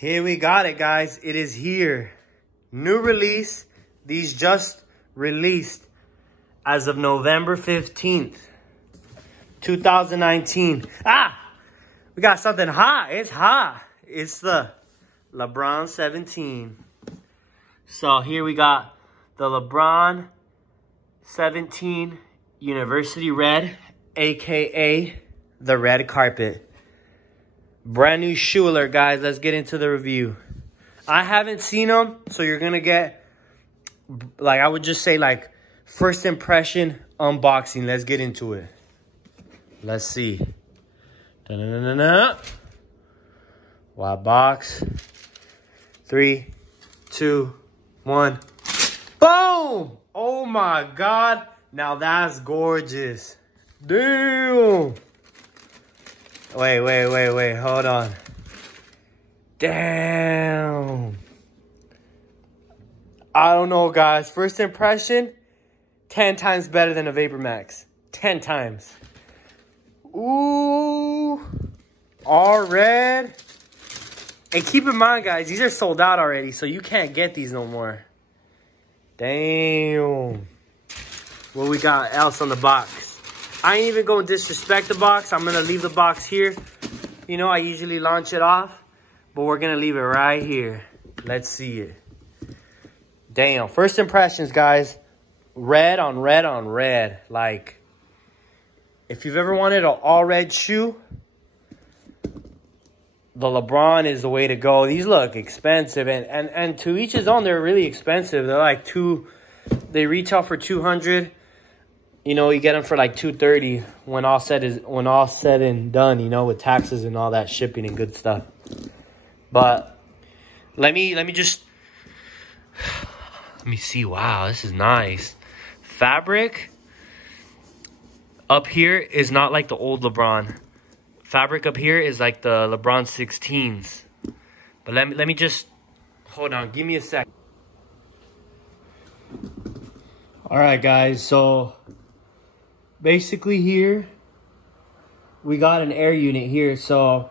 Here we got it, guys. It is here. New release. These just released as of November 15th, 2019. We got something hot. It's hot. It's the Lebron 17. So here we got the Lebron 17 University Red, aka the red carpet. Brand new shoe alert, guys. Let's get into the review. I haven't seen them, so you're gonna get, like, I would just say, like, first impression unboxing. Let's get into it. Let's see. Da-na-na-na-na. White box. 3, 2, 1. Boom! Oh my God. Now that's gorgeous. Damn. Wait. Hold on. Damn. I don't know, guys. First impression, 10 times better than a Vapor Max. 10 times. Ooh. All red. And keep in mind, guys, these are sold out already, so you can't get these no more. Damn. What we got else on the box? I ain't even going to disrespect the box. I'm going to leave the box here. You know, I usually launch it off, but we're going to leave it right here. Let's see it. Damn. First impressions, guys. Red on red on red. Like, if you've ever wanted an all-red shoe, the Lebron is the way to go. These look expensive, and to each his own, they're really expensive. They're like they retail for $200. You know, you get them for like $230 when all said and done, you know, with taxes and all that shipping and good stuff. But let me see. Wow, this is nice. Fabric up here is not like the old Lebron. Fabric up here is like the Lebron 16s. But let me just hold on. Give me a sec. All right, guys. So basically here we got an air unit here. So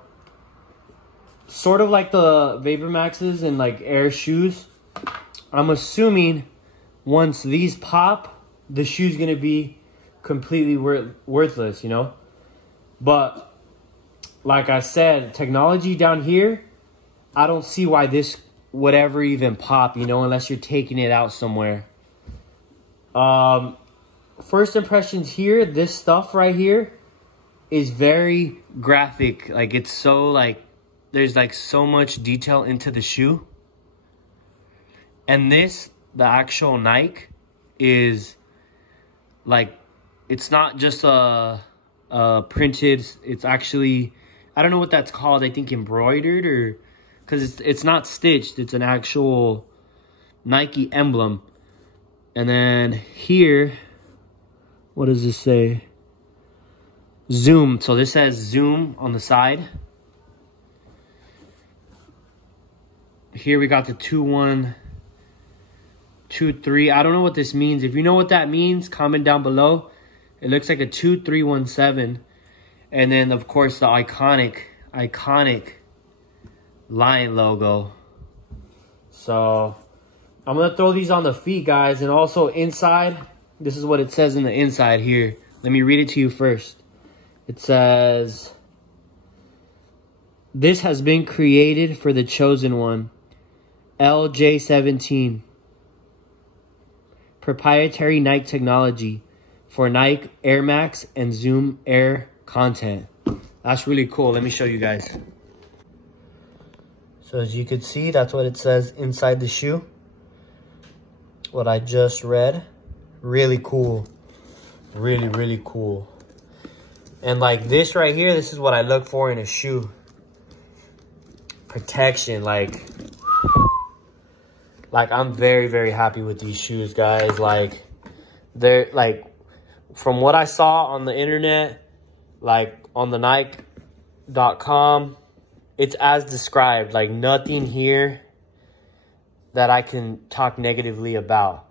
sort of like the Vapor Maxes and like air shoes. I'm assuming once these pop, the shoe's gonna be completely worthless, you know. But like I said, technology down here, I don't see why this would ever even pop, you know, unless you're taking it out somewhere. First impressions here, this stuff right here is very graphic. Like, it's so, like, there's like so much detail into the shoe. And this, the actual Nike, is like, it's not just a printed, it's actually, I don't know what that's called. I think embroidered, or because it's not stitched. It's an actual Nike emblem. And then here, what does this say? Zoom. So this says Zoom on the side. Here we got the 2123. I don't know what this means. If you know what that means, comment down below. It looks like a 2317. And then, of course, the iconic lion logo. So I'm going to throw these on the feet, guys. And also inside, this is what it says in the inside here. Let me read it to you first. It says, "This has been created for the chosen one, LJ17. Proprietary Nike technology for Nike Air Max and Zoom Air content." That's really cool. Let me show you guys. So as you can see, that's what it says inside the shoe. What I just read. Really cool. Really cool. And like this right here, this is what I look for in a shoe. Protection. Like I'm very happy with these shoes, guys. Like, they're like, from what I saw on the internet, like on the Nike.com, it's as described. Like, nothing here that I can talk negatively about.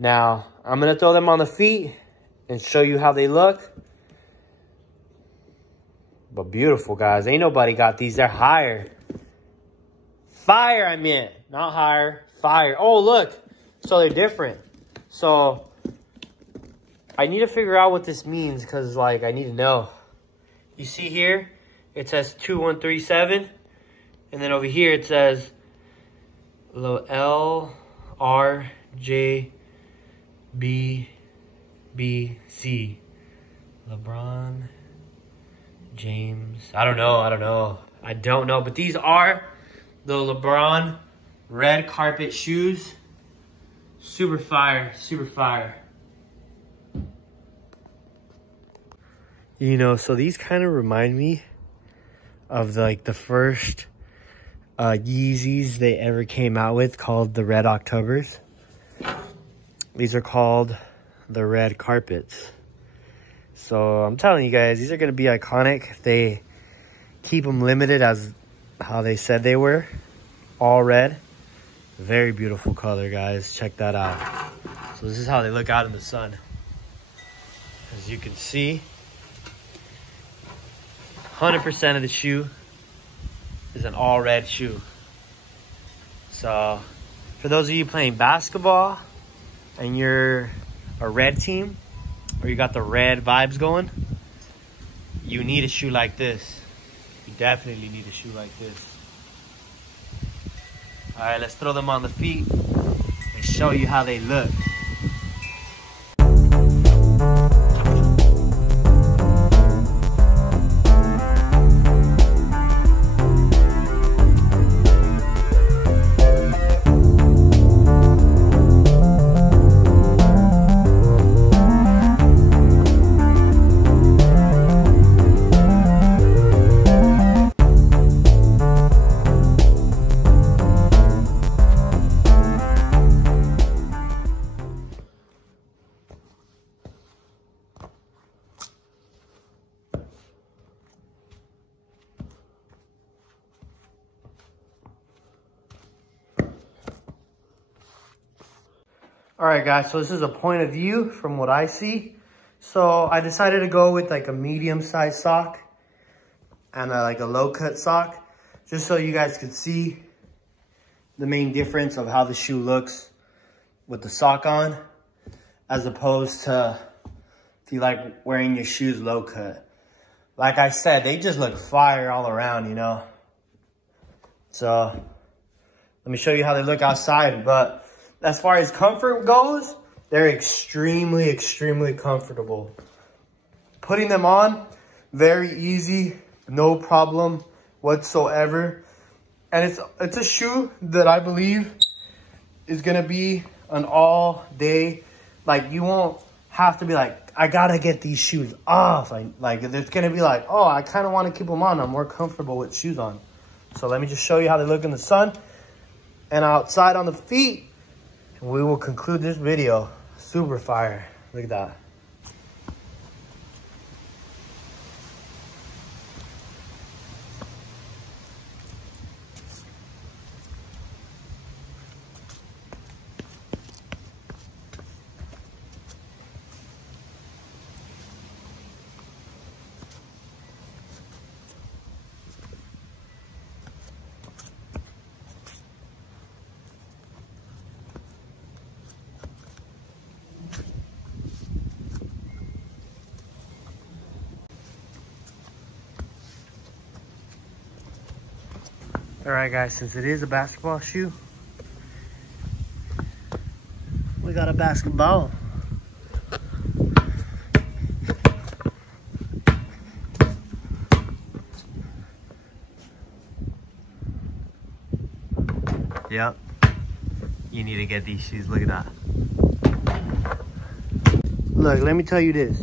Now, I'm going to throw them on the feet and show you how they look. But beautiful, guys. Ain't nobody got these. They're higher. Fire, I meant. Not higher. Fire. Oh, look. So they're different. So I need to figure out what this means because, like, I need to know. You see here, it says 2137. And then over here, it says LRJBBC. LeBron James. I don't know. But these are the LeBron red carpet shoes. Super fire. You know, so these kind of remind me of the first Yeezys they ever came out with, called the Red Octobers. These are called the red carpets. So I'm telling you guys, these are going to be iconic. They keep them limited as how they said they were. All red. Very beautiful color, guys. Check that out. So this is how they look out in the sun. As you can see, 100% of the shoe is an all red shoe. So for those of you playing basketball and you're a red team, or you got the red vibes going, you need a shoe like this. You definitely need a shoe like this. All right, let's throw them on the feet and show you how they look. All right, guys, so this is a point of view from what I see. So I decided to go with like a medium-sized sock and like a low-cut sock, just so you guys could see the main difference of how the shoe looks with the sock on, as opposed to if you like wearing your shoes low-cut. Like I said, they just look fire all around, you know? So let me show you how they look outside. But as far as comfort goes, they're extremely, extremely comfortable. Putting them on, very easy, no problem whatsoever. And it's a shoe that I believe is gonna be an all day. Like, you won't have to be like, I gotta get these shoes off. Like it's gonna be like, oh, I kind of want to keep them on. I'm more comfortable with shoes on. So let me just show you how they look in the sun and outside on the feet. And we will conclude this video. Super fire. Look at that. All right, guys, since it is a basketball shoe, we got a basketball. Yep, you need to get these shoes. Look at that. Look, let me tell you this.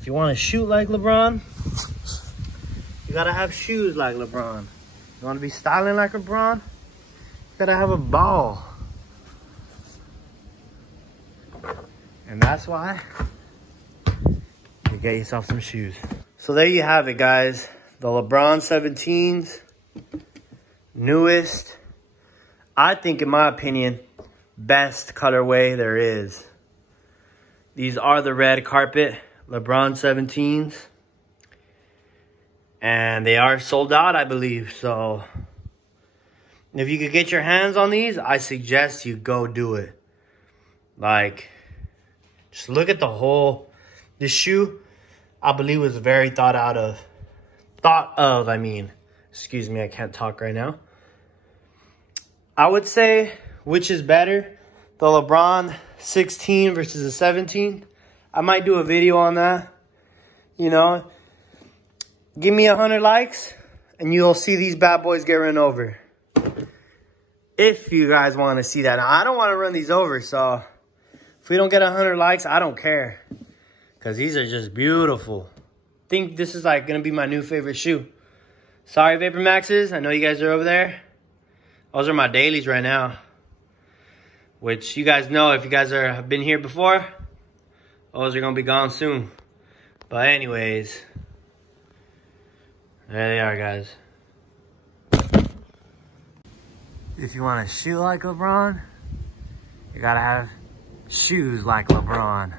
If you want to shoot like LeBron, you gotta have shoes like LeBron. You want to be styling like LeBron? You gotta have a ball. And that's why you get yourself some shoes. So there you have it, guys. The LeBron 17s, newest, I think, in my opinion, best colorway there is. These are the red carpet LeBron 17s. And they are sold out, I believe. So If you could get your hands on these, I suggest you go do it. Like, just look at the whole... This shoe, I believe, was very thought of. Excuse me, I can't talk right now. I would say, which is better? The LeBron 16 versus the 17. I might do a video on that. You know, give me 100 likes and you'll see these bad boys get run over. If you guys want to see that. Now, I don't want to run these over, so if we don't get 100 likes, I don't care. Because these are just beautiful. I think this is like going to be my new favorite shoe. Sorry, Vapor Maxes. I know you guys are over there. Those are my dailies right now. Which you guys know, if you guys have been here before, those are going to be gone soon. But anyways, there they are, guys. If you want to shoot like LeBron, you got to have shoes like LeBron.